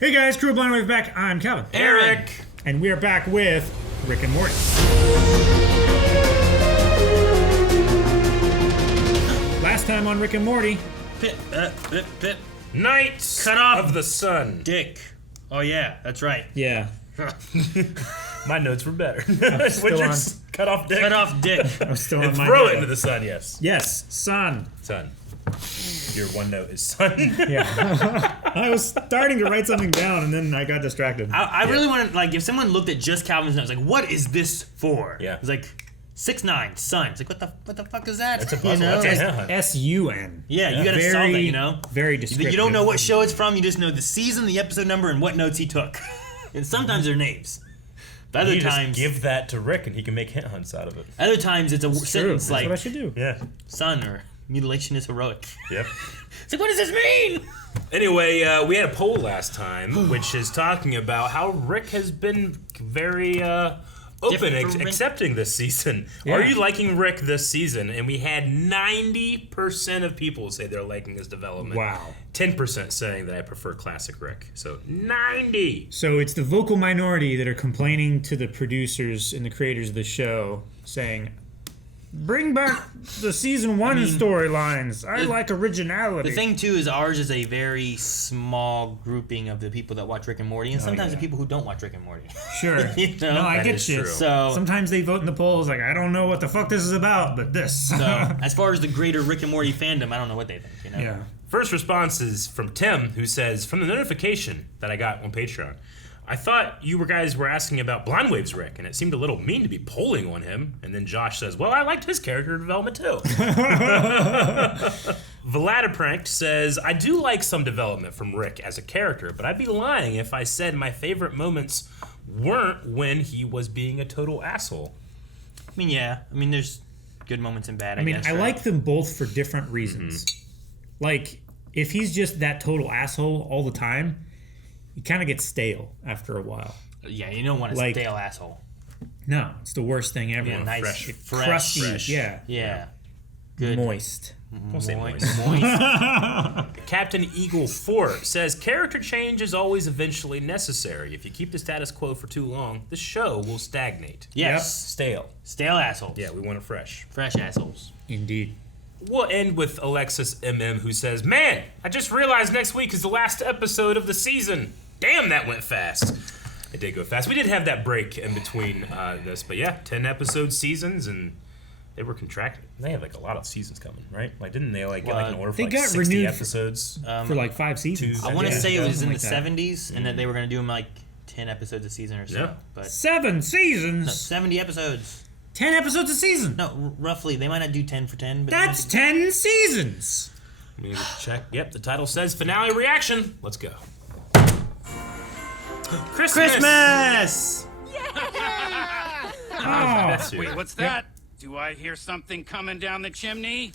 Hey guys, Crew of Blind Wave back. I'm Calvin. Eric. And we are back with Rick and Morty. Last time on Rick and Morty. Knights Cut off of the Sun. Dick. Oh yeah, that's right. Yeah. My notes were better. still on. Cut off dick. Cut off dick. I'm still And on my throw note. it into the sun, yes. Yes, son. Sun. Your one note is sun. Yeah. I was starting to write something down and then I got distracted. I really want to, like, if someone looked at just Calvin's notes, like, what is this for? Yeah. It's like 6'9", sun. It's like, what the fuck is that? That's a puzzle. You know? That's a hunt. S-U-N. Yeah, you gotta solve that, you know? Very descriptive. You don't know what show it's from, you just know the season, the episode number, and what notes he took. And sometimes they're names. But other You times, just give that to Rick and he can make hint hunts out of it. other times it's a True. sentence That's like, what I should do. Yeah. sun, or mutilation is heroic. Yep. It's like, what does this mean? Anyway, we had a poll last time, which is talking about how Rick has been very open, accepting this season. Yeah. Are you liking Rick this season? And we had 90% of people say they're liking his development. Wow. 10% saying that I prefer classic Rick. So 90. So it's the vocal minority that are complaining to the producers and the creators of the show, saying, bring back the season one storylines. I like originality. The thing too is ours is a very small grouping of the people that watch Rick and Morty, and sometimes the people who don't watch Rick and Morty. Sure. You know? No, I That get is you. true. So, Sometimes they vote in the polls like, I don't know what the fuck this is about, but this. as far as the greater Rick and Morty fandom, I don't know what they think. You know? Yeah. First response is from Tim, who says, from the notification that I got on Patreon, I thought you guys were asking about Blind Wave's Rick, and it seemed a little mean to be polling on him. And then Josh says, well, I liked his character development too. Vladiprank says, I do like some development from Rick as a character, but I'd be lying if I said my favorite moments weren't when he was being a total asshole. I mean, yeah. I mean, there's good moments and bad. I mean, guess, I right? like them both for different reasons. Like, if he's just that total asshole all the time, he kind of gets stale after a while. Yeah, you don't want a like- stale asshole. No, it's the worst thing ever. Yeah, nice, fresh, Crusty, yeah. Yeah. Good. Moist. Don't say Moist. Captain Eagle 4 says, character change is always eventually necessary. If you keep the status quo for too long, the show will stagnate. Yes. Stale. Stale assholes. Yeah, we want it fresh. Fresh assholes. Indeed. We'll end with Alexis MM, who says, man, I just realized next week is the last episode of the season. Damn, that went fast. It did go fast. We did have that break in between this, but yeah, 10 episode seasons, and they were contracted. They have like a lot of seasons coming, right? Like, didn't they like get like an order for they like got 60 renewed episodes? For like 5 seasons. I want to Yeah, say it was in the something like that. 70s, and that they were going to do them like 10 episodes a season or so. Yeah. But 7 seasons. no, 70 episodes. 10 episodes a season. No, roughly. They might not do 10 for 10. But That's 10 seasons. Let me check. Yep, the title says finale reaction. Let's go. Christmas! Oh, Wait, what's that? Do I hear something coming down the chimney?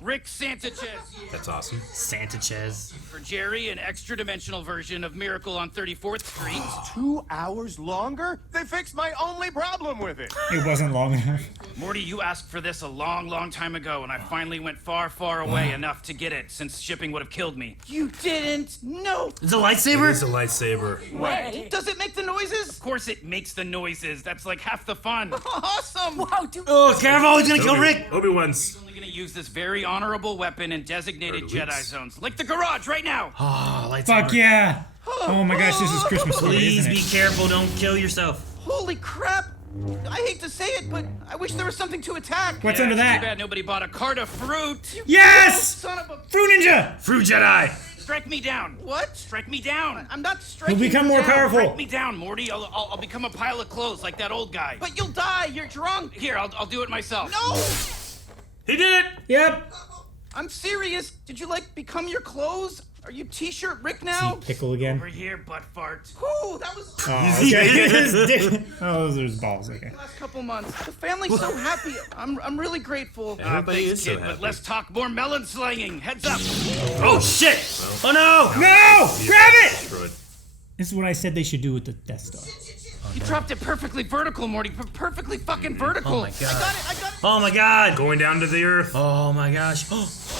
Rick Sanchez That's awesome. Sanchez. for Jerry, an extra-dimensional version of Miracle on 34th Street. 2 hours longer? They fixed my only problem with it. it wasn't long enough. Morty, you asked for this a long, long time ago, and I finally went far, far away enough to get it, since shipping would have killed me. You didn't? No It's a It lightsaber? is a lightsaber. way. Does it make the noises? Of course it makes the noises. That's like half the fun. Awesome! Wow, dude. Oh, careful, he's gonna kill Rick! Obi-Wan's. I'm gonna use this very honorable weapon in designated Oops. Jedi zones, like the garage right now. Oh, lightsaber. Fuck yeah. Oh my gosh, this is Christmas story, Please isn't be it? careful, don't kill yourself. Holy crap! I hate to say it, but I wish there was something to attack. What's Yeah, under it's Too that? bad nobody bought a cart of fruit. Yes! Son of a... Fruit Ninja! Fruit Jedi. Strike me down. What? Strike me down. I'm not striking He'll become you more down. powerful. Strike me down, Morty. I'll become a pile of clothes like that old guy. But you'll die. You're drunk. Here, I'll do it myself. No! He did it. Yep. I'm serious. Did you, like, become your clothes? Are you T-shirt Rick now? Pickle again. Over here, butt fart. Ooh, that was... Oh, okay. His dick. Oh, those are his balls. Okay. Last couple months. The family's so happy. I'm really grateful. Everybody Thanks, is so kid, but happy. let's talk more melon slinging. Heads up. Oh, shit! Oh, no! No! Grab it! Destroyed. This is what I said they should do with the Death Star. You dropped it perfectly vertical, Morty. Perfectly fucking vertical. Oh, my God. I got it. Oh, my God! Going down to the earth. Oh, my gosh.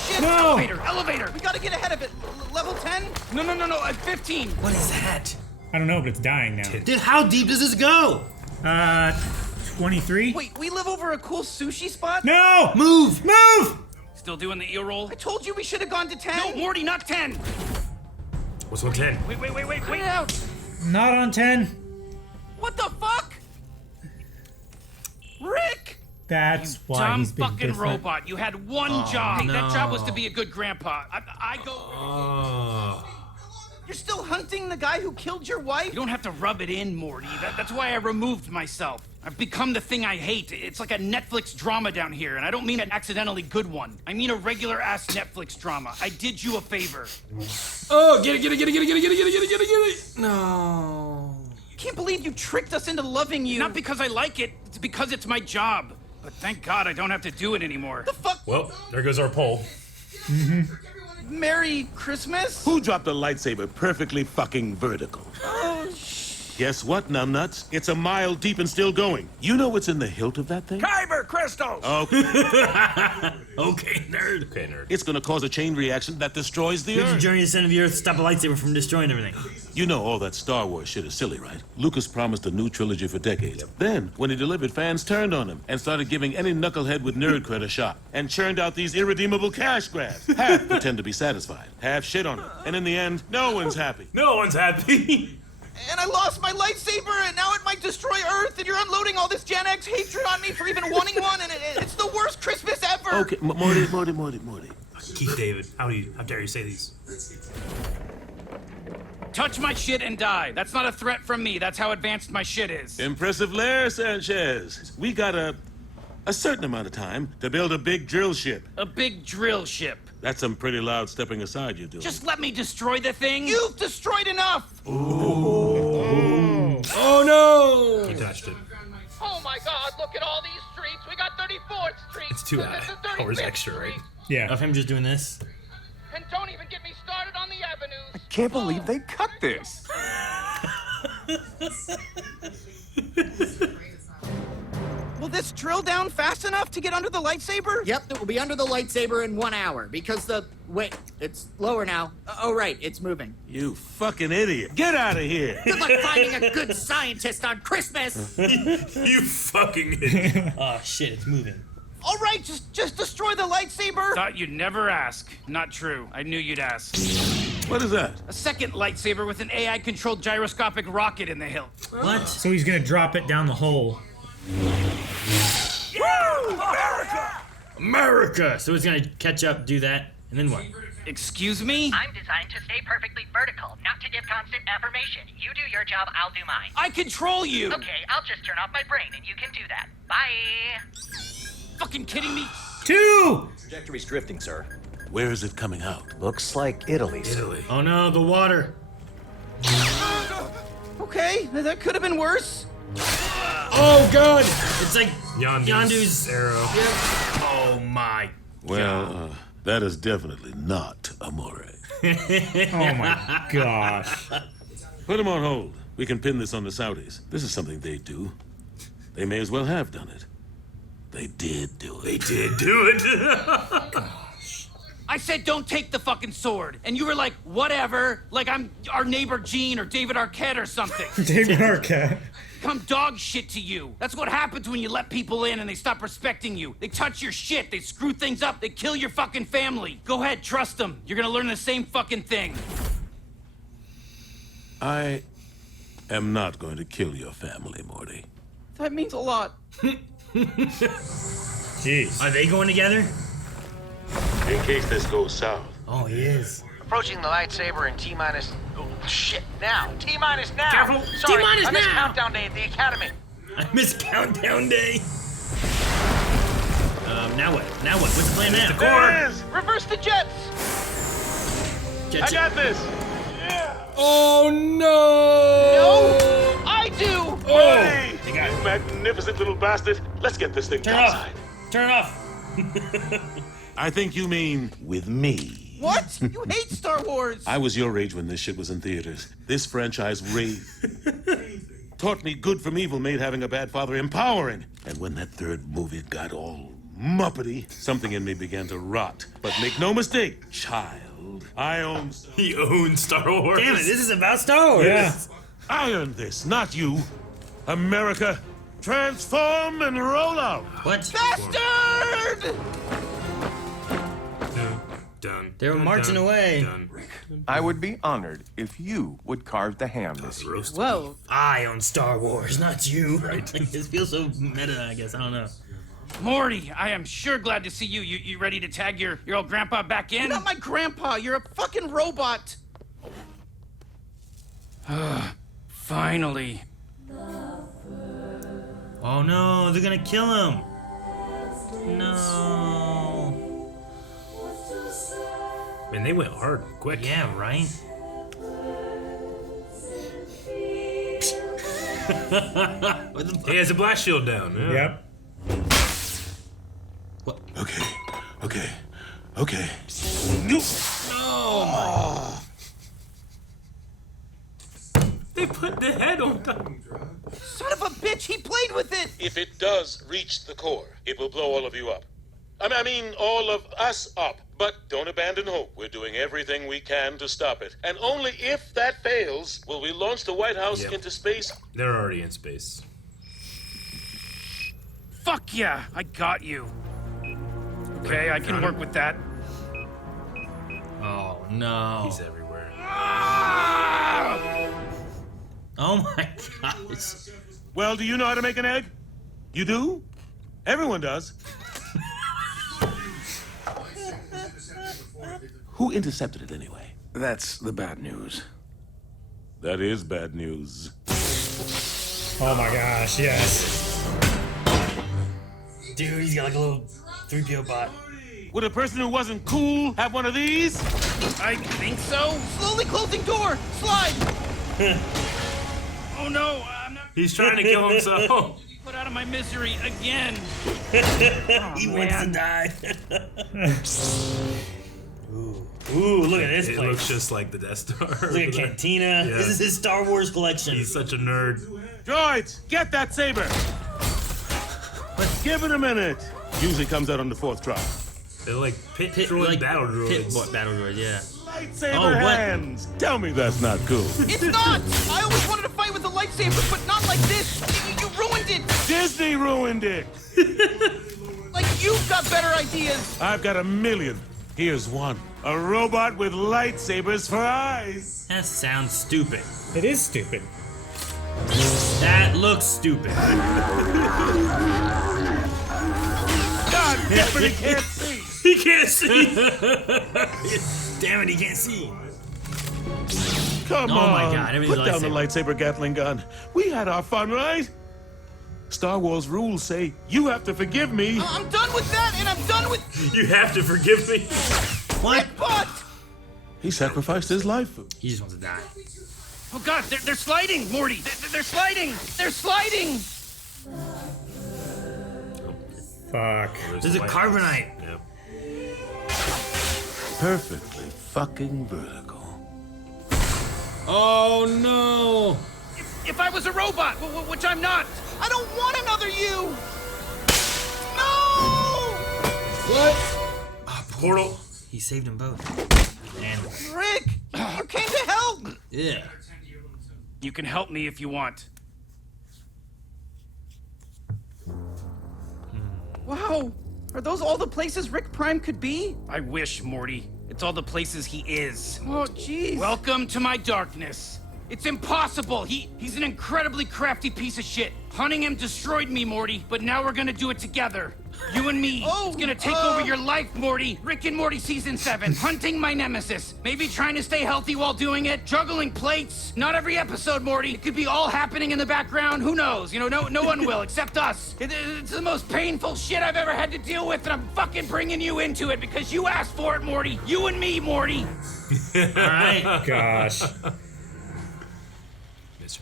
shit! No! Elevator! We gotta get ahead of it. Level 10? No, at 15. What is that? I don't know, but it's dying now. Dude, how deep does this go? 23? Wait, we live over a cool sushi spot? No! Move! Move! Still doing the eel roll? I told you we should have gone to 10. No, Morty, not 10. What's 110? Wait. Cut it out. Not on 10. What the fuck? Rick! That's why Dumb he's been fucking different. robot. You had one job. Hey, that no. job was to be a good grandpa. I go. Oh. You're still hunting the guy who killed your wife? You don't have to rub it in, Morty. That's why I removed myself. I've become the thing I hate. It's like a Netflix drama down here, and I don't mean an accidentally good one. I mean a regular-ass Netflix drama. I did you a favor. Oh, get it. No. I can't believe you tricked us into loving you. Not because I like it. It's because it's my job. But thank God I don't have to do it anymore. The fuck? Well, there goes our poll. Merry Christmas? Who dropped a lightsaber perfectly fucking vertical? Oh, Guess what, numbnuts? It's a mile deep and still going. You know what's in the hilt of that thing? Kyber crystals! Okay, Okay, nerd. Okay, nerd. it's gonna cause a chain reaction that destroys the Here's the Earth. journey to the center of the earth to stop a lightsaber from destroying everything. You know all that Star Wars shit is silly, right? Lucas promised a new trilogy for decades. Then, when he delivered, fans turned on him and started giving any knucklehead with nerd cred a shot and churned out these irredeemable cash grabs. Half pretend to be satisfied, half shit on it. And in the end, no one's happy. No one's happy. and I lost my lightsaber, and now it might destroy Earth, and you're unloading all this Gen X hatred on me for even wanting one, and it's the worst Christmas ever! Okay, Morty. Keith David, how dare you say these? Touch my shit and die. That's not a threat from me. That's how advanced my shit is. Impressive lair, Sanchez. We got a certain amount of time to build a big drill ship. A big drill ship. That's some pretty loud stepping aside you're doing. Just let me destroy the thing. You've destroyed enough! Oh no! He touched it. Oh my God, look at all these streets. We got 34th Street. It's 2 hours extra, right? Yeah. Of him just doing this. And don't even get me started on the avenues. Can't believe they cut this. Will this drill down fast enough to get under the lightsaber? Yep, it will be under the lightsaber in 1 hour because the... Wait, it's lower now. Oh, right, it's moving. You fucking idiot. Get out of here. Good luck finding a good scientist on Christmas! You fucking idiot. Oh shit, it's moving. All right, just destroy the lightsaber! Thought you'd never ask. Not true. I knew you'd ask. What is that? A second lightsaber with an AI-controlled gyroscopic rocket in the hilt. What? So he's gonna drop it down the hole. America! So it's gonna catch up, do that, and then what? Excuse me? I'm designed to stay perfectly vertical, not to give constant affirmation. You do your job, I'll do mine. I control you! Okay, I'll just turn off my brain and you can do that. Bye. Fucking kidding me? 2! Trajectory's drifting, sir. Where is it coming out? Looks like Italy, sir. Italy. Oh no, the water. Okay, that could have been worse. Oh god! It's like Yondu's arrow. Oh my. Well, that is definitely not Amore. Oh my gosh. Put him on hold. We can pin this on the Saudis. This is something they do. They may as well have done it. They did do it. They did do it. I said don't take the fucking sword, and you were like, whatever, like I'm our neighbor Gene or David Arquette or something. David Arquette. Come dog shit to you. That's what happens when you let people in and they stop respecting you. They touch your shit, they screw things up, they kill your fucking family. Go ahead, trust them. You're gonna learn the same fucking thing. I am not going to kill your family, Morty. That means a lot. Jeez. Are they going together? In case this goes south. Oh, he is. Approaching the lightsaber in T-minus... Oh, shit, now. T-minus now. Careful. Sorry, T-minus I missed now. countdown day at the Academy. I miss countdown day. Now what? Now what? What's the plan now? There it is! Reverse the jets! Catch I got this! Oh no! No, I do! Hey, you magnificent little bastard. Let's get this thing Turn it off. topside. Turn it off. I think you mean with me. What? You hate Star Wars! I was your age when this shit was in theaters. This franchise taught me good from evil made having a bad father empowering. And when that third movie got all muppety, something in me began to rot. But make no mistake, child, I own... He owns Star Wars. Damn it, this is about Star Wars. Yeah. I earned this, not you. America, transform and roll out. What? Bastard! Done. They were marching away. Done. I would be honored if you would carve the ham this year. Roast. Whoa. I own Star Wars, not you. Right. This feels so meta, I guess. I don't know. Morty, I am sure glad to see you. You ready to tag your old grandpa back in? You're not my grandpa. You're a fucking robot. Finally. Oh no, they're gonna kill him. No. Man, they went hard quick. Yeah, right? He has a blast shield down. Yeah. Yep. Okay. They put the head on top. Son of a bitch, he played with it. If it does reach the core, it will blow all of you up. I mean, all of us up. But don't abandon hope. We're doing everything we can to stop it. And only if that fails will we launch the White House into space. They're already in space. Fuck yeah, I got you. Okay, I can work with that. Oh no. He's everywhere. Oh my gosh. Well, do you know how to make an egg? You do? Everyone does. Who intercepted it anyway? That's the bad news. That is bad news. Oh my gosh, yes. Dude, he's got like a little 3PO bot. Would a person who wasn't cool have one of these? I think so. Slowly closing door. Slide. Oh no, I'm not He's trying to kill himself. put out of my misery again. He wants to die. Ooh, look at this It place. looks just like the Death Star. Look at Cantina. Yeah. This is his Star Wars collection. He's such a nerd. Droids, get that saber! Let's give it a minute. Usually comes out on the 4th try. They're like pit droid battle droids. Pit battle droids, yeah. Lightsaber Oh, what? hands! Tell me that's not cool. It's not. I always wanted to fight with a lightsaber, but not like this. You ruined it. Disney ruined it! Like you've got better ideas. I've got a million. Here's one. A robot with lightsabers for eyes. That sounds stupid. It is stupid. That looks stupid. God damn it, he can't see. He can't see. Damn it, he can't see. Come Oh on. my God, everything's Put down the lightsaber Gatling gun. We had our fun, right? Star Wars rules say you have to forgive me. I'm done with that, and I'm done with You have to forgive me. What? butt. He sacrificed his life for... He just wants to die. Oh god, they're sliding, Morty. They're sliding. They're sliding. Fuck. There's a carbonite. Yep. Perfectly fucking vertical. Oh no! If I was a robot, which I'm not. I don't want another you. No. What? Portal. He saved them both. And Rick, you came to help. yeah. You can help me if you want. Wow. Are those all the places Rick Prime could be? I wish, Morty. It's all the places he is. Oh, jeez. Welcome to my darkness. It's impossible. He's an incredibly crafty piece of shit. Hunting him destroyed me, Morty, but now we're gonna do it together. You and me. Oh, it's gonna take over your life, Morty. Rick and Morty Season 7. Hunting my nemesis. Maybe trying to stay healthy while doing it. Juggling plates. Not every episode, Morty. It could be all happening in the background. Who knows? You know, no one will except us. It's the most painful shit I've ever had to deal with, and I'm fucking bringing you into it because you asked for it, Morty. You and me, Morty. Alright. Gosh.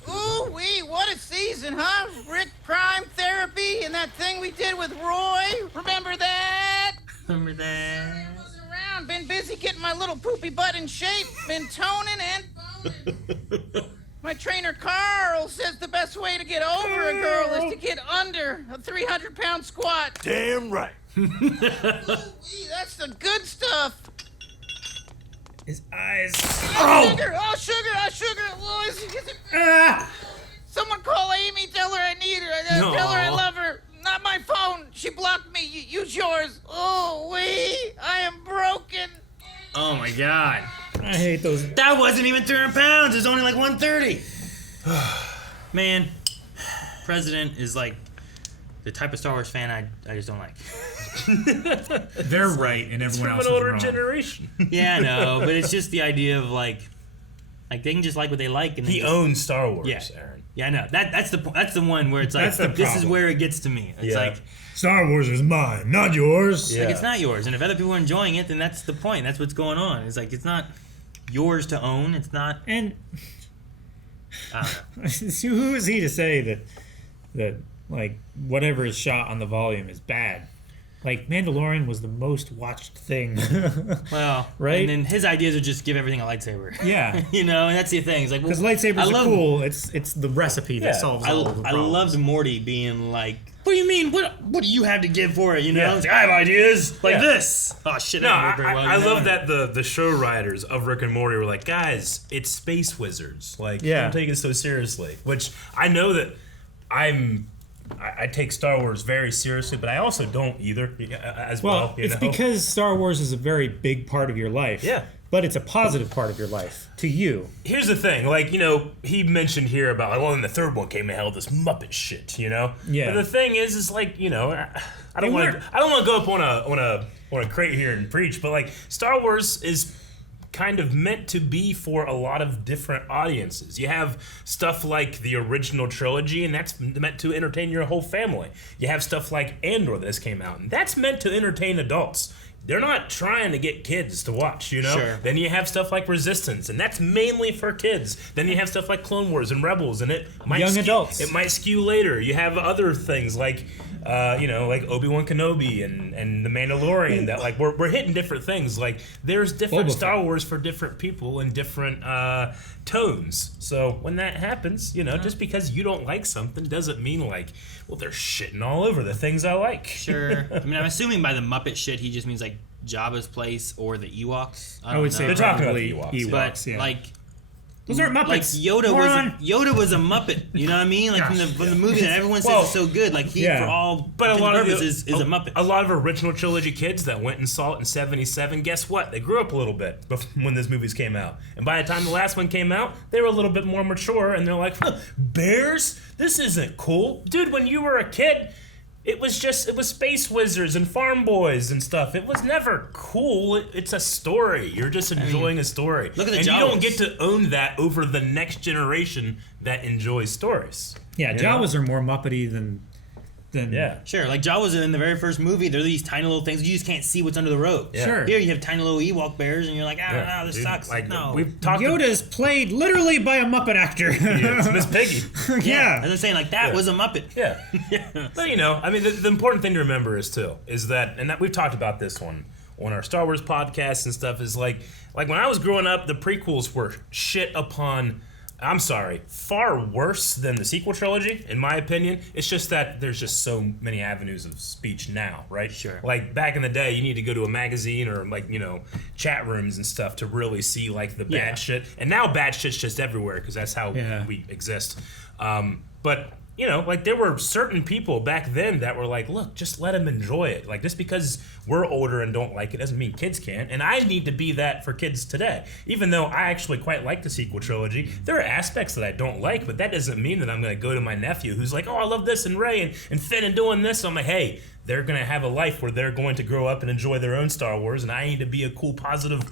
Ooh, wee, what a season, huh? Rick Prime therapy and that thing we did with Roy. Remember that? Remember that? Wasn't around. Been busy getting my little poopy butt in shape. Been toning and boning. My trainer Carl says the best way to get over a girl is to get under a 300-pound squat. Damn right. That's the good stuff. His eyes. Oh, sugar! Oh, sugar! Oh, sugar! Oh, is it... Someone call Amy. Tell her I need her. Tell her I love her. Not my phone. She blocked me. Use yours. Oh, I am broken. Oh my god. I hate those. That wasn't even 300 pounds. It was only like 130. Man, President is like the type of Star Wars fan I just don't like. They're right and everyone else is From an older wrong. generation. Yeah, I know, but it's just the idea of like they can just like what they like. And He just, owns Star Wars, Yeah. Aaron. Yeah, I know. That's the one where it's like That's the this is problem. where it gets to me. It's like Star Wars is mine, not yours. Yeah. like it's not yours, and if other people are enjoying it, then that's the point. That's what's going on. It's like it's not yours to own. It's not. And I don't know. who is he to say that like whatever is shot on the volume is bad? Like Mandalorian was the most watched thing. Well, Right? And then his ideas are just give everything a lightsaber. Yeah. You know, and that's the thing. It's like Because lightsabers are cool. It's the recipe that Yeah. solves all of the I problems. loved Morty being like, "What do you mean? What do you have to give for it?" You know, Yeah. It's like, I have ideas like Yeah. this. Oh shit! No, that didn't work very well, I you know? love that the show writers of Rick and Morty were like, guys, it's space wizards. Like, Yeah. don't take it so seriously. Which I know that I take Star Wars very seriously, but I also don't either as well. Well, it's because Star Wars is a very big part of your life. Yeah. But it's a positive part of your life to you. Here's the thing, like, you know, he mentioned here about, like, well, then the third one came and held this Muppet shit, you know? Yeah. But the thing is like, you know, I don't want to go up on a crate here and preach, but like Star Wars is kind of meant to be for a lot of different audiences. You have stuff like the original trilogy, and that's meant to entertain your whole family. You have stuff like Andor that came out, and that's meant to entertain adults. They're not trying to get kids to watch, you know? Sure. Then you have stuff like Resistance, and that's mainly for kids. Then you have stuff like Clone Wars and Rebels, and it might Young skew, adults. It might skew later. You have other things like, you know, like Obi-Wan Kenobi and The Mandalorian. That like we're hitting different things. Like there's different Boba Star Fett. Wars for different people and different tones. So when that happens, you know, just because you don't like something doesn't mean like, well, they're shitting all over the things I like. Sure. I mean, I'm assuming by the Muppet shit, he just means like Jabba's place or the Ewoks. I would say They're talking about probably the Ewoks, Ewoks, but yeah. like. Those aren't Muppets. Like Yoda was a Muppet, you know what I mean? Like from the movie that everyone says is so good, like he for all But a lot of purposes is a Muppet. A lot of original trilogy kids that went and saw it in '77, guess what? They grew up a little bit when these movies came out, and by the time the last one came out, they were a little bit more mature, and they're like, bears? This isn't cool, dude. When you were a kid, it was space wizards and farm boys and stuff. It was never cool. It's a story. You're just enjoying a story. Look at the and Jawas. you don't get to own that over the next generation that enjoys stories. Yeah, You know? Jawas are more Muppety than Yeah. Sure, like Jawas in the very first movie, they're these tiny little things. You just can't see what's under the robe. Yeah. Sure. Here you have tiny little Ewok bears, and you're like, no, this Dude, sucks. Like, no. we've talked Yoda's played literally by a Muppet actor. Yeah, it's Miss Piggy. Yeah. As I'm saying, like that was a Muppet. Yeah. But you know, I mean, the important thing to remember is that we've talked about this one on our Star Wars podcast and stuff, is like when I was growing up, the prequels were shit upon. I'm sorry, far worse than the sequel trilogy, in my opinion. It's just that there's just so many avenues of speech now, right? Sure. Like back in the day, you need to go to a magazine or like, you know, chat rooms and stuff to really see like the bad shit. And now bad shit's just everywhere because that's how we exist. But you know, like there were certain people back then that were like, look, just let them enjoy it. Like just because we're older and don't like it doesn't mean kids can't. And I need to be that for kids today. Even though I actually quite like the sequel trilogy, there are aspects that I don't like, but that doesn't mean that I'm going to go to my nephew who's like, oh, I love this and Rey and Finn and doing this. So I'm like, hey, they're going to have a life where they're going to grow up and enjoy their own Star Wars, and I need to be a cool, positive,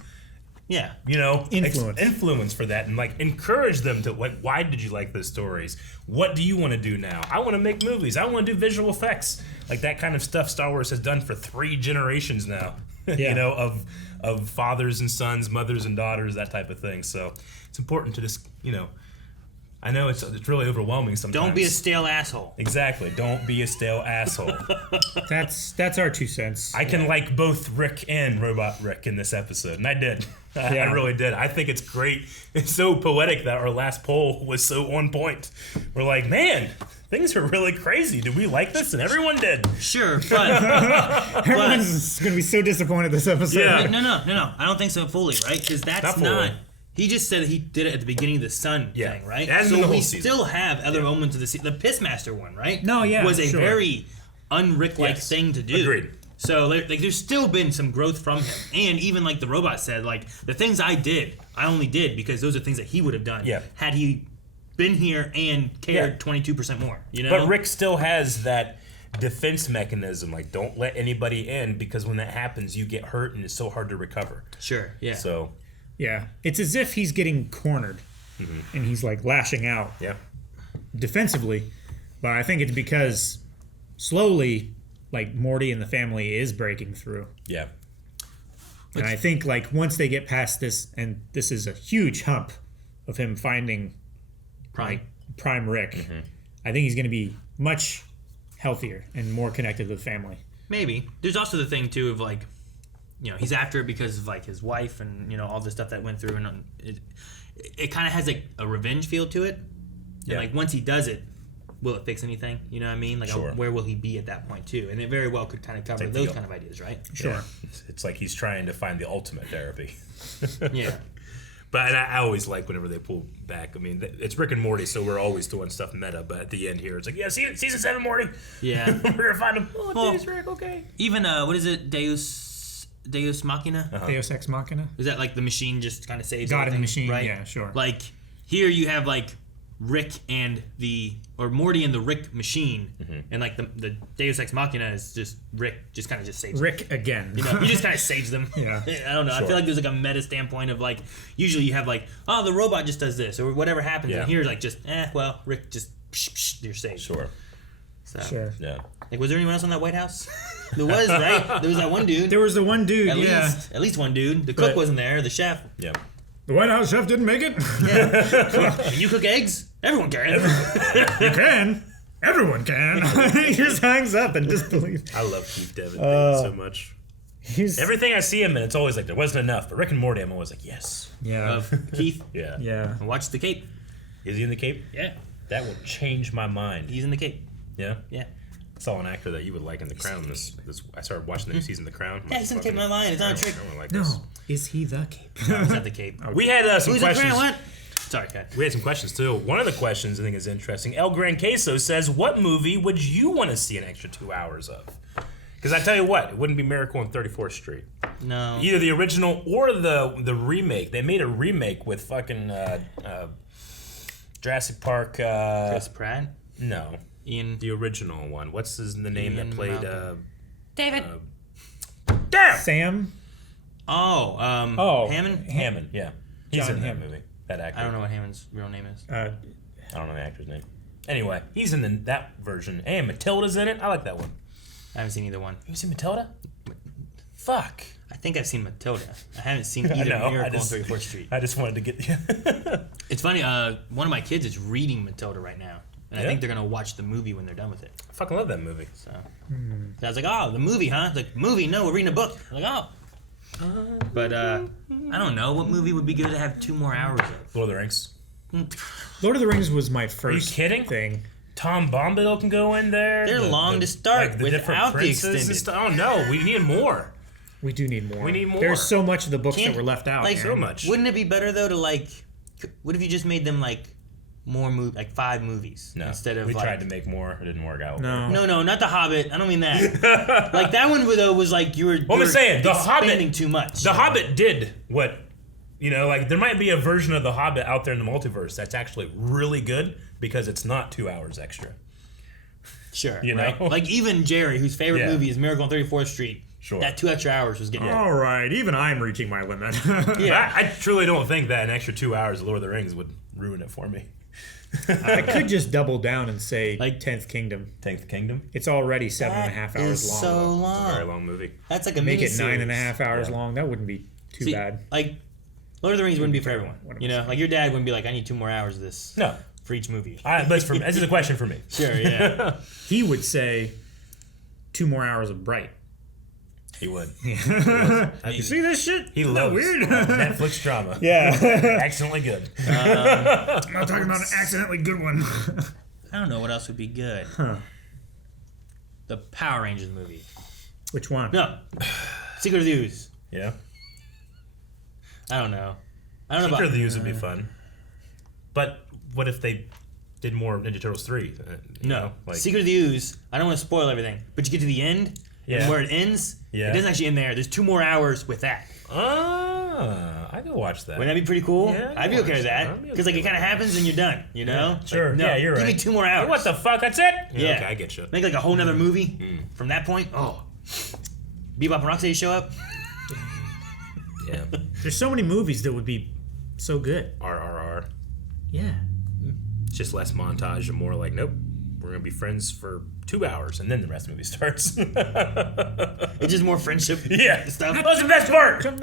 you know, influence for that, and like encourage them to like, why did you like those stories? What do you want to do now? I want to make movies. I want to do visual effects, like that kind of stuff. Star Wars has done for 3 generations now. You know, of fathers and sons, mothers and daughters, that type of thing. So it's important to just, you know, I know it's really overwhelming sometimes. Don't be a stale asshole. Exactly. Don't be a stale asshole. That's our 2 cents. I can like both Rick and Robot Rick in this episode, and I did. Yeah. I really did. I think it's great. It's so poetic that our last poll was so on point. We're like, man, things are really crazy. Did we like this? And everyone did. Sure, but Everyone's going to be so disappointed this episode. Yeah. no. I don't think so fully, right? Because that's Not fully. not. He just said he did it at the beginning of the sun thing, right? It hasn't been So the whole we season. still have other moments of the season. The Pissmaster one, right? No, yeah, was a sure. very un-Rick-like Yes. thing to do. Agreed. So like, there's still been some growth from him, and even like the robot said, like the things I did, I only did because those are things that he would have done. Yeah. Had he been here and cared Yeah. 22% more, you know. But Rick still has that defense mechanism. Like, don't let anybody in because when that happens, you get hurt and it's so hard to recover. Sure. Yeah. So, Yeah. It's as if he's getting cornered and he's like lashing out yeah. defensively. But I think it's because slowly, like, Morty and the family is breaking through. Yeah. And I think, like, once they get past this, and this is a huge hump of him finding Prime Rick, I think he's going to be much healthier and more connected to the family. Maybe. There's also the thing too of like, you know, he's after it because of like his wife and, you know, all the stuff that went through, and it kind of has like a revenge feel to it. And Yeah. like once he does it, will it fix anything? You know what I mean? Like Sure. where will he be at that point too? And it very well could kind of cover Take those the- kind of ideas, right? Sure. Yeah. It's like he's trying to find the ultimate therapy. Yeah. But I always like whenever they pull back. I mean, it's Rick and Morty, so we're always doing stuff meta. But at the end here, it's like, yeah, season 7, Morty. Yeah. We're gonna find him. Oh, Well, there's Rick. Okay. Even what is it? Deus Machina? Deus Ex Machina? Is that like the machine just kind of saves God in the everything, machine, right? yeah, sure. Like here you have like Rick and Morty and the Rick machine, and like the Deus Ex Machina is just Rick just kind of just saves them. Rick again. You know, he just kind of saves them. Yeah. I don't know. I Sure. feel like there's like a meta standpoint of like usually you have like, oh, the robot just does this or whatever happens, Yeah. and here's like just well, Rick just you're saved. Sure. So, Sure. Yeah. Like, was there anyone else on that White House? There was, right? There was that one dude. There was the one dude, At least one dude. The cook But- wasn't there. The chef. Yeah. The White House chef didn't make it? Can you cook eggs? Everyone can. You can. Everyone can. He just hangs up in disbelief. I love Keith Devin so much. He's Everything I see him in, it's always like there wasn't enough. But Rick and Morty, I'm always like, yes. yeah. Of Keith. Yeah. Yeah. Watch the Cape. Is he in the Cape? Yeah. That will change my mind. He's in the Cape. Yeah. Yeah. I saw an actor that you would like in The Crown. I started watching the new season of The Crown. Yeah, he's in the Cape. My line. It's not a trick. I like No. this. Is he the cape? He's not the Cape. We had some Who's the questions. Crown? What? Sorry, Kat. We had some questions too. One of the questions I think is interesting. El Gran Queso says, "What movie would you want to see an extra 2 hours of?" Because I tell you what, it wouldn't be Miracle on 34th Street. No. Either the original or the remake. They made a remake with fucking Jurassic Park. Chris Pratt. No, Ian. the original one. What's the name Ian that played? Malcolm. David. Damn! Sam? Oh. Hammond. Hammond. Yeah, he's John in that Hammond. movie. That actor. I don't know what Hammond's real name is. I don't know the actor's name. Anyway, he's in that version. And Matilda's in it. I like that one. I haven't seen either one. You seen Matilda? Fuck. I think I've seen Matilda. I haven't seen I either know, Miracle on 34th Street. I just wanted to get. It's funny. One of my kids is reading Matilda right now, and I Yeah? think they're gonna watch the movie when they're done with it. I fucking love that movie. So I was like, "Oh, the movie, huh?" It's like, "Movie? No, we're reading a book." I'm like, "Oh." But I don't know what movie would be good to have 2 more hours of. Lord of the Rings. Lord of the Rings was my first kidding? thing. Tom Bombadil can go in there. They're long to start the different without the princes and extended. stuff. Oh no, we need more. We do need more. We need more. There's so much of the books Can't- that were left out. like, man. So much. Wouldn't it be better though to like? What if you just made them like more like 5 movies No, instead of we like? tried to make more. It didn't work out. No. No, not the Hobbit. I don't mean that. Like that one though was like you were. Well, I'm you just were saying, The Hobbit- expanding too much. The Hobbit did what, like there might be a version of The Hobbit out there in the multiverse that's actually really good because it's not 2 hours extra. Sure, You right? know? Like even Jerry, whose favorite Yeah. movie is Miracle on 34th Street. Sure. That 2 extra hours was getting. All right, even I'm reaching my limit. Yeah. I truly don't think that an extra 2 hours of Lord of the Rings would ruin it for me. I could just double down and say Like- 10th Kingdom. 10th Kingdom. It's already 7.5 hours Is long. so It's a long. very long movie. That's like a Make it miniseries. 9.5 hours Yeah. long. That wouldn't be too See, bad. Like Lord of the Rings wouldn't be for everyone. What am You I know, saying? like your dad wouldn't be like, I need 2 more hours of this. No. for each movie. But this is a question for me. Sure, yeah. He would say 2 more hours of Bright. He would. You see this shit? He loves weird. Netflix drama. Yeah. Accidentally good. I'm not talking about an accidentally good one. I don't know what else would be good. The Power Rangers movie. Which one? No. Secret of the Ooze. Yeah. I don't know. Secret of the Ooze would be fun. But what if they did more Ninja Turtles 3? No. Secret of the Ooze, I don't want to spoil everything, but you get to the end, and where it ends, it doesn't actually end there. There's 2 more hours with that. I could watch that. Wouldn't that be pretty cool? Yeah, I'd be okay with that. Because it kind of happens and you're done, you know? Yeah, sure. No, you're right. Give me 2 more hours. What the fuck? That's it? Yeah. Okay, I get you. Make a whole nother movie from that point. Oh. Bebop and Rocksteady show up. Yeah. There's so many movies that would be so good. RRR. Yeah. It's just less montage and more like, nope, we're going to be friends for 2 hours and then the rest of the movie starts. It's just more friendship stuff. That was the best part! Fuck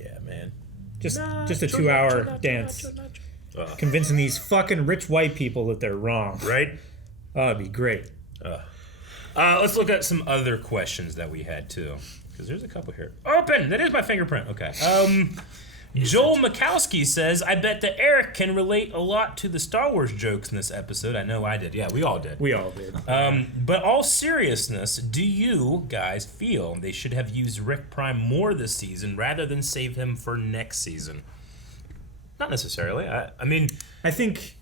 yeah, man. Just a 2-hour dance. Convincing these fucking rich white people that they're wrong. Right? Oh, it'd be great. Let's look at some other questions that we had too. Because there's a couple here. Open! That is my fingerprint. Okay. Joel Mikowski says, I bet that Eric can relate a lot to the Star Wars jokes in this episode. I know I did. Yeah, we all did. We all did. But all seriousness, do you guys feel they should have used Rick Prime more this season rather than save him for next season? Not necessarily. I mean... I think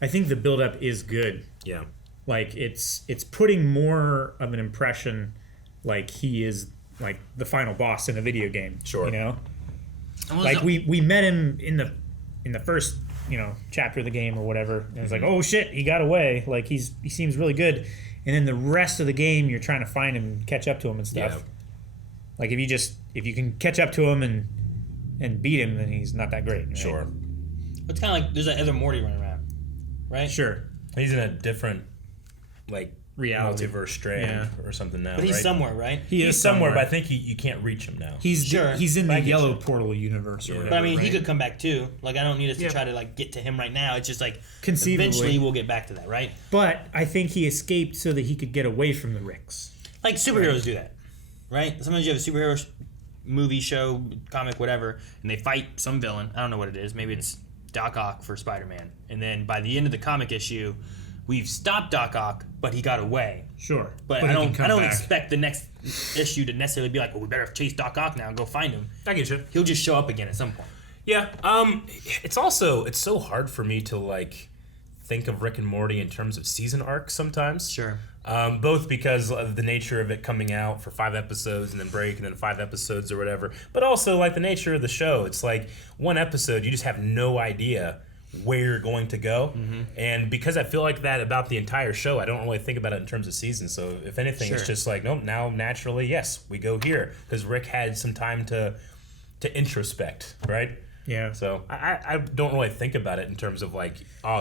the build-up is good. Yeah. Like, it's putting more of an impression like he is, like, the final boss in a video game. Sure. You know? Like we met him in the first chapter of the game or whatever, and it's like, oh shit, he got away. Like he seems really good, and then the rest of the game you're trying to find him, and catch up to him and stuff. Yeah. Like if you can catch up to him and beat him, then he's not that great. Right? Sure. It's kind of like there's that other Morty running around, right? Sure. He's in a different reality multiverse strand or something now. But he's right? somewhere, right? He's somewhere, but I think you can't reach him now. He's in the yellow portal universe or whatever. But I mean, right? he could come back too. Like, I don't need us to try to get to him right now. It's just conceivably eventually we'll get back to that, right? But I think he escaped so that he could get away from the Ricks. Like superheroes do that, right? Sometimes you have a superhero movie, show, comic, whatever, and they fight some villain. I don't know what it is. Maybe it's Doc Ock for Spider-Man. And then by the end of the comic issue, we've stopped Doc Ock, but he got away. Sure. But I don't expect the next issue to necessarily be like, well, we better chase Doc Ock now and go find him. I get you. He'll just show up again at some point. Yeah. It's so hard for me to think of Rick and Morty in terms of season arcs sometimes. Sure. Both because of the nature of it coming out for 5 episodes and then break and then 5 episodes or whatever, but also the nature of the show. It's like one episode, you just have no idea where you're going to go. And because I feel like that about the entire show, I don't really think about it in terms of seasons. So if anything, it's just nope, now naturally, yes, we go here because Rick had some time to introspect, right? Yeah. So I don't really think about it in terms of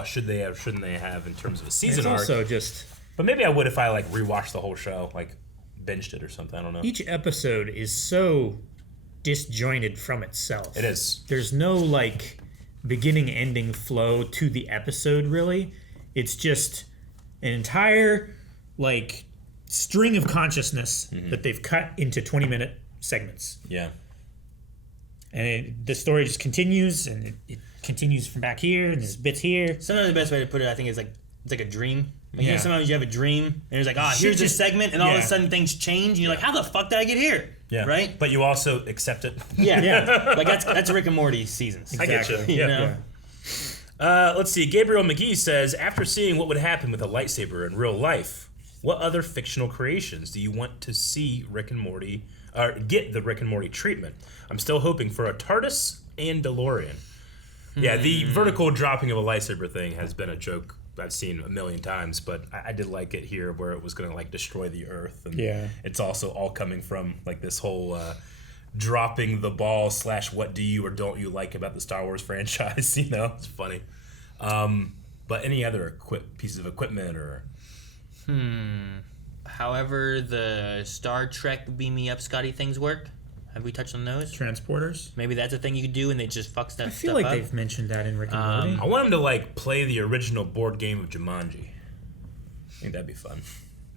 should they have, shouldn't they have in terms of a season arc. Also just, but maybe I would if I rewatched the whole show, binged it or something. I don't know. Each episode is so disjointed from itself. It is. There's no beginning ending flow to the episode really. It's just an entire string of consciousness that they've cut into 20-minute segments. Yeah. And the story just continues, and it continues from back here, and there's bits here. Sometimes the best way to put it, I think, is it's like a dream. You know, sometimes you have a dream, and it's here's this segment, and all of a sudden things change, and you're like, how the fuck did I get here? Yeah. Right? But you also accept it. Yeah. That's Rick and Morty seasons. Exactly. I get you. Yeah. Let's see. Gabriel McGee says, after seeing what would happen with a lightsaber in real life, what other fictional creations do you want to see Rick and Morty, or get the Rick and Morty treatment? I'm still hoping for a TARDIS and DeLorean. Yeah, the vertical dropping of a lightsaber thing has been a joke I've seen a million times, but I did like it here where it was going to destroy the Earth. And it's also all coming from this whole dropping the ball / what do you or don't you like about the Star Wars franchise. It's funny. But any other pieces of equipment or... However the Star Trek beam me up Scotty things work, Have we touched on those? Transporters. Maybe that's a thing you could do, and they just fuck stuff. I feel like they've mentioned that in Rick and Morty. I want him to like play the original board game of Jumanji. I think that'd be fun.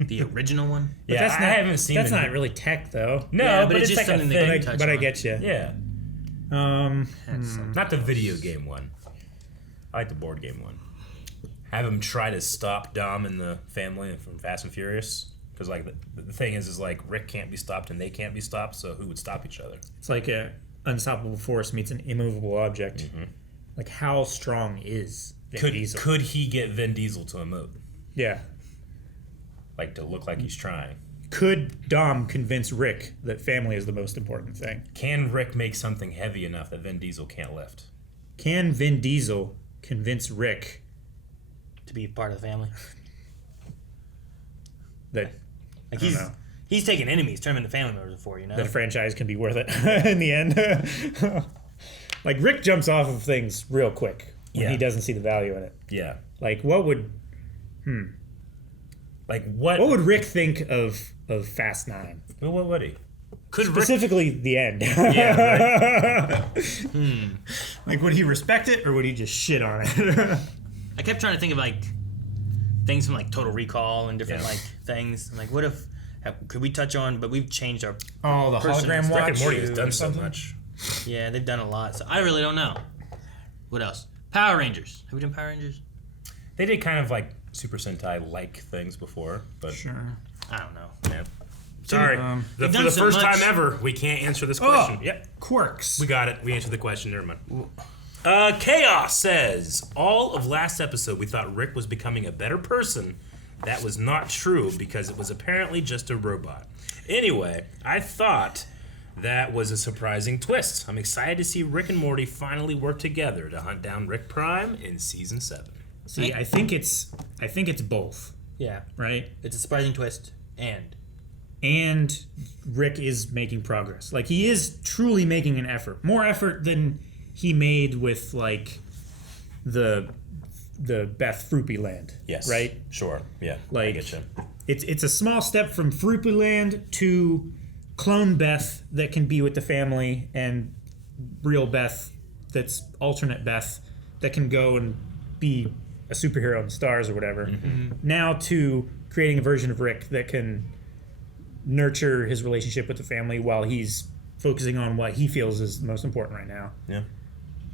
The original one. But Yeah, I haven't seen. That's not really tech, though. No, Yeah, but it's just like something a they thing. can touch But I on. get you. Yeah, Um, not the video game one. I like the board game one. Have him try to stop Dom and the family from Fast and Furious. Because like the thing is like Rick can't be stopped and they can't be stopped. So who would stop each other? It's like a unstoppable force meets an immovable object. Mm-hmm. Like, how strong is Vin Diesel? Could he get Vin Diesel to emote? Yeah. Like to look like he's trying. Could Dom convince Rick that family is the most important thing? Can Rick make something heavy enough that Vin Diesel can't lift? Can Vin Diesel convince Rick To be part of the family. that Like I don't know, he's taken enemies, turned them into family members before, you know? that a franchise can be worth it in the end? Like, Rick jumps off of things real quick when he doesn't see the value in it. Yeah. Like, what would Like what? What would Rick think of Fast 9? What would he? Could Rick? Specifically, the end. Yeah. Right. Like, would he respect it, or would he just shit on it? I kept trying to think of like things from like Total Recall and different like things. Like, what if could we touch on? But we've changed our Oh, the person hologram and watch. Rick and Morty has or done so something? much. Yeah, they've done a lot. So I really don't know. What else? Power Rangers. Have we done Power Rangers? They did kind of like Super Sentai like things before, but Sure. I don't know. yeah. Sorry, for They've the done so first much. time ever, we can't answer this question. Oh, Yep, quirks. we got it. We answered the question. Never mind. Chaos says, all of last episode we thought Rick was becoming a better person. That was not true because it was apparently just a robot. Anyway, I thought that was a surprising twist. I'm excited to see Rick and Morty finally work together to hunt down Rick Prime in season 7. See, I think it's both, Yeah, right? it's a surprising twist. And Rick is making progress. Like, he is truly making an effort. More effort than he made with, like, the Beth Fruppy Land. Yes. Right? Sure. Yeah. I Like, get you. it's a small step from Fruppy Land to clone Beth that can be with the family, and real Beth that's alternate Beth that can go and be a superhero in stars or whatever. Mm-hmm. Now to creating a version of Rick that can nurture his relationship with the family while he's focusing on what he feels is most important right now. Yeah.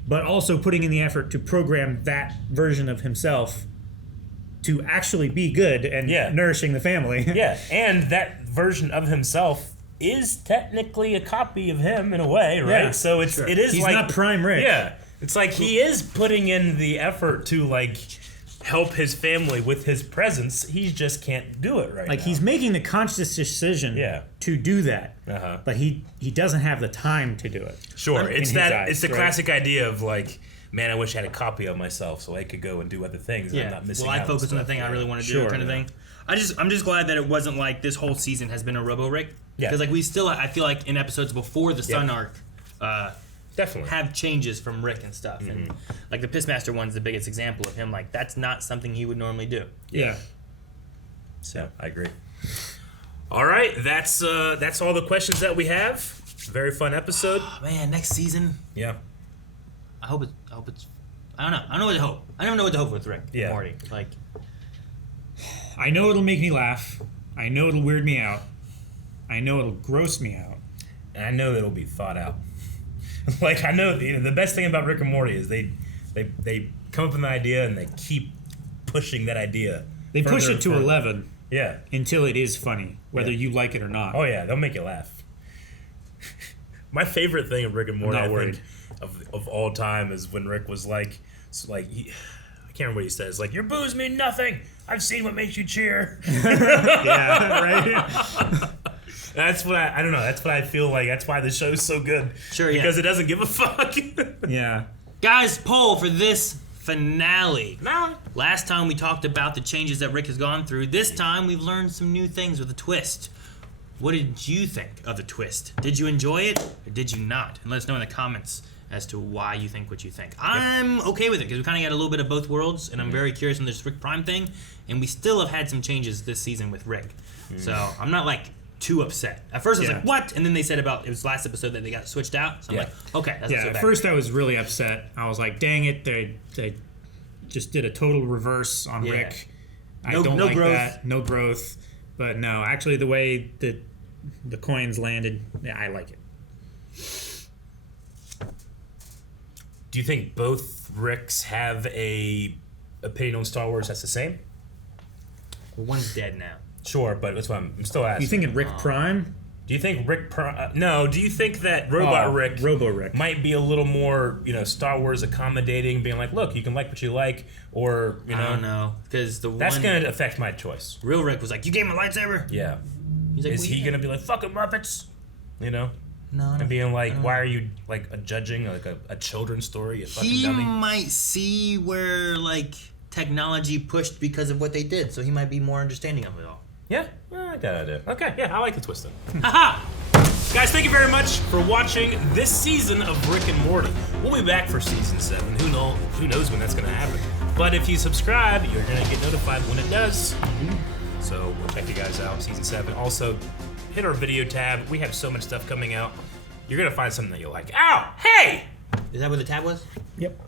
But also putting in the effort to program that version of himself to actually be good and nourishing the family. Yeah, and that version of himself is technically a copy of him in a way, right? Yeah, so it is He's like not Prime Rick. Yeah, it's like he is putting in the effort to like help his family with his presence. He just can't do it right Like, now. he's making the conscious decision to do that. But he doesn't have the time to do it. Sure, in it's his that eyes, it's the right? classic idea of like, man, I wish I had a copy of myself so I could go and do other things. And I'm not missing well, I out focus on the stuff. thing I really want to do, Sure, kind of thing. I'm just glad that it wasn't like this whole season has been a Robo Rick. Yeah. Because like we still, I feel like in episodes before the Sun arc, Definitely have changes from Rick and stuff, Mm-hmm. and like the Pissmaster one's the biggest example of him. Like that's not something he would normally do. Yeah. So I agree. All right, that's all the questions that we have. Very fun episode. Oh, man, next season, Yeah. I hope it's. I don't know. I don't know what to hope. I don't know what to hope with Rick and Yeah. Morty. Like, I know it'll make me laugh. I know it'll weird me out. I know it'll gross me out. And I know it'll be thought out. Like, I know the best thing about Rick and Morty is they come up with an idea and they keep pushing that idea. They push further it to and further. 11 Yeah. until it is funny, whether you like it or not. Oh yeah, they'll make you laugh. My favorite thing of Rick and Morty, not I worried. think, of all time, is when Rick was like, I can't remember what he says. Like, your boos mean nothing. I've seen what makes you cheer. Yeah, right? That's what I don't know. That's what I feel like. That's why the show's so good. Sure, yeah. Because it doesn't give a fuck. Yeah. guys, poll for this finale. No. Last time we talked about the changes that Rick has gone through. This time we've learned some new things with a twist. What did you think of the twist? Did you enjoy it or did you not? And let us know in the comments as to why you think what you think. I'm okay with it because we kind of got a little bit of both worlds, and I'm very curious on this Rick Prime thing. And we still have had some changes this season with Rick. So I'm not like too upset. At first I was like, what? And then they said it was last episode that they got switched out. So I'm like, okay, that's not so bad. At first I was really upset. I was like, dang it, they just did a total reverse on Rick. I don't like growth. That. No growth. But no, actually the way that the coins landed, I like it. Do you think both Ricks have a opinion on Star Wars that's the same? Well, one's dead now. Sure, but that's what I'm still asking. You thinking Rick Prime? Do you think Rick Prime? No. Do you think that Robot Rick, Robo Rick, might be a little more, Star Wars accommodating, being like, look, you can like what you like, or I don't know, because that's gonna affect my choice. Real Rick was like, you gave him a lightsaber. Yeah. He's like, is he gonna be like, fucking Muppets? No. And being like, why are you judging a children's story? You fucking he dummy. might see where technology pushed because of what they did, so he might be more understanding of it all. Yeah, I got it. Okay, yeah, I like the twist then. Haha! Guys, thank you very much for watching this season of Rick and Morty. We'll be back for season 7. Who knows when that's gonna happen? But if you subscribe, you're gonna get notified when it does. So we'll check you guys out, season 7. Also, hit our video tab. We have so much stuff coming out. You're gonna find something that you'll like. Ow! Hey! Is that where the tab was? Yep.